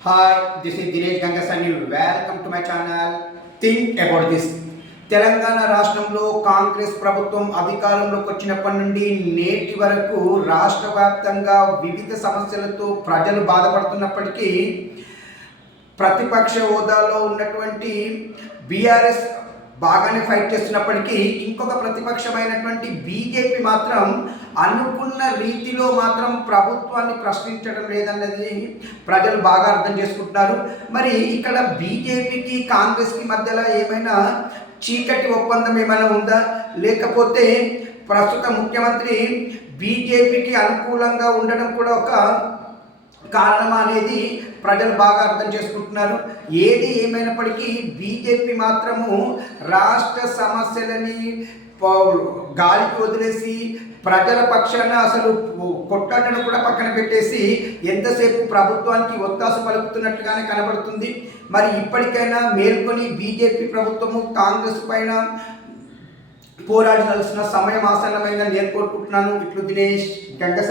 Hi, this is Dinesh Gangasani. Welcome to my channel. Think about this. Telangana రాష్ట్రంలో కాంగ్రెస్ ప్రభుత్వం అధికారంలోకి వచ్చినప్పటి నుండి నేటి వరకు రాష్ట్ర వ్యాప్తంగా వివిధ సమస్యలతో ప్రజలు బాధపడుతున్నప్పటికీ ప్రతిపక్ష హోదాలో ఉన్నటువంటి బీఆర్ఎస్ బాగానే ఫైట్ చేస్తున్నప్పటికీ ఇంకొక ప్రతిపక్షమైనటువంటి బీజేపీ మాత్రం అనుకున్న రీతిలో మాత్రం ప్రభుత్వాన్ని ప్రశ్నించడం లేదన్నది ప్రజలు బాగా అర్థం చేసుకుంటున్నారు. మరి ఇక్కడ బీజేపీకి కాంగ్రెస్కి మధ్యలో ఏమైనా చీకటి ఒప్పందం ఏమైనా ఉందా, లేకపోతే ప్రస్తుత ముఖ్యమంత్రి బీజేపీకి అనుకూలంగా ఉండడం కూడా ఒక కారణమా అనేది ప్రజలు బాగా అర్థం చేసుకుంటున్నారు. ఏది ఏమైనప్పటికీ బీజేపీ మాత్రము రాష్ట్ర సమస్యలని గాలికి వదిలేసి ప్రజల పక్షాన అసలు కొట్లాడడం కూడా పక్కన పెట్టేసి ఎంతసేపు ప్రభుత్వానికి ఒత్తాసు పలుకుతున్నట్టుగానే కనబడుతుంది. మరి ఇప్పటికైనా మేల్కొని బీజేపీ ప్రభుత్వము కాంగ్రెస్ పైన పోరాడాల్సిన సమయం ఆసన్నమైందని నేను కోరుకుంటున్నాను. ఇట్లు దినేష్ గంగసాని.